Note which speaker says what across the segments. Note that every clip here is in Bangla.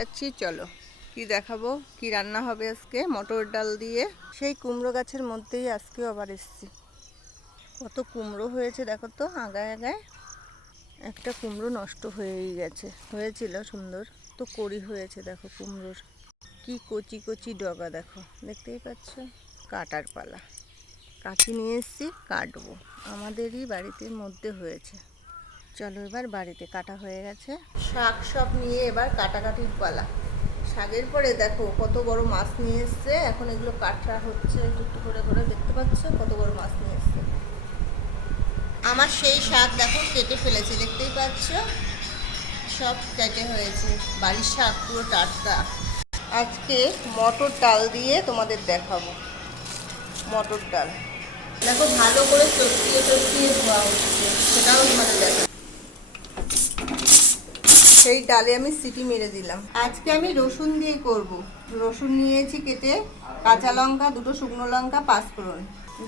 Speaker 1: যাচ্ছি চলো। কি দেখাবো? কি রান্না হবে আজকে? মটর ডাল দিয়ে? সেই কুমড়ো গাছের মধ্যেই আজকেও আবার এসছি। কত কুমড়ো হয়েছে দেখো তো, আগায় আগায়। একটা কুমড়ো নষ্ট হয়েই গেছে। হয়েছিল সুন্দর। তো কড়ি হয়েছে দেখো কুমড়োর। কি কচি কচি ডগা দেখো, দেখতেই পাচ্ছ? কাটার পালা। কাঠি নিয়ে এসছি, কাটবো। আমাদেরই বাড়িতে মধ্যে হয়েছে। চলো এবার বাড়িতে, কাটা হয়ে গেছে। শাক সব নিয়ে এবার কাটাকাটির পালা। শাকের পরে দেখো কত বড় মাছ নিয়ে এসছে। এখন এগুলো কাটা হচ্ছে, একটু করে করে দেখতে পাচ্ছ কত বড় মাছ নিয়ে এসছে। আমার সেই শাক দেখো কেটে ফেলেছে, দেখতেই পাচ্ছ? সব কেটে হয়েছে, বাড়ির শাক পুরো টাটকা। আজকে মটর ডাল দিয়ে তোমাদের দেখাবো, মটর ডাল। দেখো ভালো করে চটকিয়ে চটকিয়ে ধোয়া হচ্ছে, সেটাও তোমাদের দেখা সেই ডালে আমি সিটি মেরে দিলাম। আজকে আমি রসুন দিয়ে করব। রসুন নিয়েছি কেটে কাঁচা লঙ্কা, দুটো শুকনো লঙ্কা, পাঁচফোড়ন।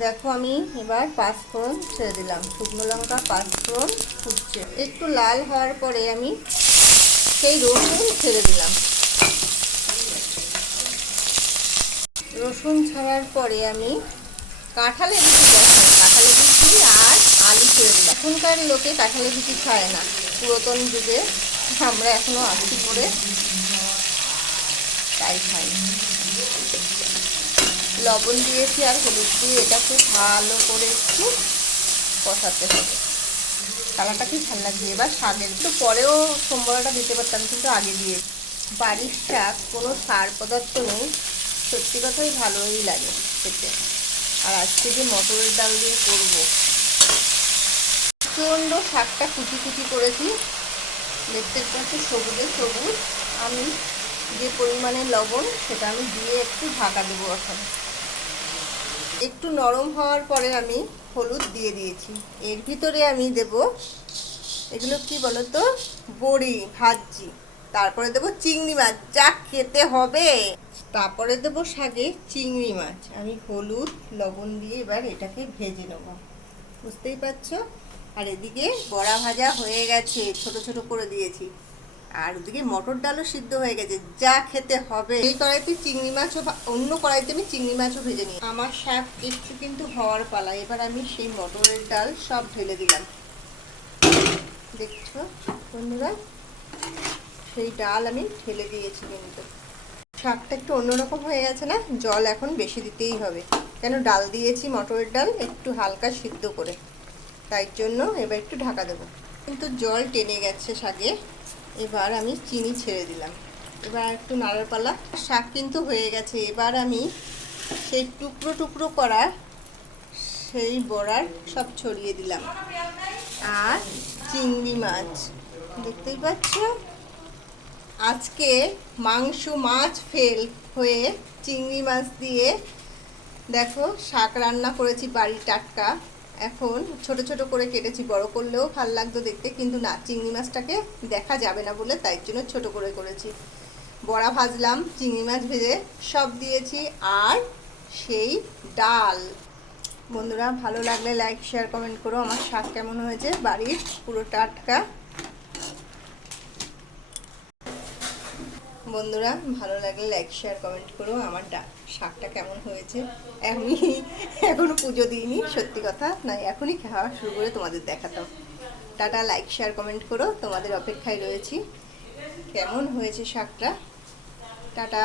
Speaker 1: দেখো আমি এবার পাঁচফোড়ন ছেড়ে দিলাম। শুকনো লঙ্কা, পাঁচফোড়ন ফুটছে। একটু লাল হওয়ার পরে আমি সেই রসুন ছেড়ে দিলাম। রসুন ছাড়ার পরে আমি কাঁঠালের বিচি কাঁঠালের বিচি আর আলু ছেড়ে দিলাম। এখনকার লোকে কাঁঠালের বিচি খায় না। পুরাতন যুগে আমরা এখনও আলু করে। তাই খাই। লবণ দিয়েছি আর হলুদ দিয়ে এটাকে ভালো করে একটু কষাতে হবে। কালারটা কি ভালো লাগছে। এবার শাকের তো পরেও সোমবারটা দিতে পারতাম, কিন্তু আগে দিয়ে। বাড়ির শাক, কোনো সার পদার্থ নেই। সত্যি কথাই ভালোই লাগে খেতে। আর আজকে যে মটরের ডাল দিয়ে করব। প্রচণ্ড শাকটা কুচি কুচি করেছি। দেখতে পাচ্ছি, সবুজে সবুজ। আমি যে পরিমাণে লবণ, সেটা আমি দিয়ে একটু ঢাকা দেবো এখন। একটু নরম হওয়ার পরে আমি হলুদ দিয়ে দিয়েছি। এর ভিতরে আমি দেব, এগুলো কি বলো তো বড়ি, ভাজি। তারপরে দেবো চিংড়ি মাছ, যা খেতে হবে। তারপরে দেবো শাকে চিংড়ি মাছ। আমি হলুদ, লবণ দিয়ে এবার এটাকে ভেজে নেব। বুঝতেই পারছ? আর এদিকে বড়া ভাজা হয়ে গেছে, ছোট ছোট করে দিয়েছি। আর ওদিকে মটর ডালও সিদ্ধ হয়ে গেছে, যা খেতে হবে। এই কড়াইতে চিংড়ি মাছও অন্য কড়াইতে আমি চিংড়ি মাছও ভেজে নিই আমার শাক একটু কিন্তু হওয়ার পালা, এবার আমি সেই মটরের ডাল সব ঢেলে দিলাম। দেখছ বন্ধুরা? সেই ডাল আমি ঢেলে দিয়েছি কিন্তু। শাকটা একটু অন্যরকম হয়ে গেছে না? জল এখন বেশি দিতেই হবে। কেন? ডাল দিয়েছি মটরের ডাল, একটু হালকা সিদ্ধ করে। তাই জন্য এবার একটু ঢাকা দেবো। কিন্তু জল টেনে গেছে শাকে। এবার আমি চিনি ছেড়ে দিলাম। এবার একটু নাড়ার পালা। শাক কিন্তু হয়ে গেছে। এবার আমি সেই টুকরো টুকরো করা সেই বড়ার সব ছড়িয়ে দিলাম। আর চিংড়ি মাছ। দেখতেই পাচ্ছ? আজকে মাংস মাছ ফেল হয়ে চিংড়ি মাছ দিয়ে দেখো শাক রান্না করেছি বাড়ির টাটকা। এখন ছোট ছোট করে কেটেছি, বড় করলেও ভালো লাগতো দেখতে, কিন্তু না, চিংড়ি মাছটাকে দেখা যাবে না বলে তাই জন্য ছোট করে করেছি। বড়া ভাজলাম, চিংড়ি মাছ ভেজে সব দিয়েছি, আর সেই ডাল। বন্ধুরা, ভালো লাগলে লাইক শেয়ার কমেন্ট করো। আমার শাক কেমন হয়েছে? বাড়ির পুরো টাটকা বন্ধুরা, ভালো লাগলে লাইক শেয়ার কমেন্ট করো। আমার শাকটা কেমন হয়েছে? আমি এখনও পুজো দিইনি, সত্যি কথা। না, এখনই খাওয়া শুরু করে তোমাদের দেখাতাম। টাটা লাইক শেয়ার কমেন্ট করো। তোমাদের অপেক্ষায় রয়েছি। কেমন হয়েছে শাকটা? টাটা।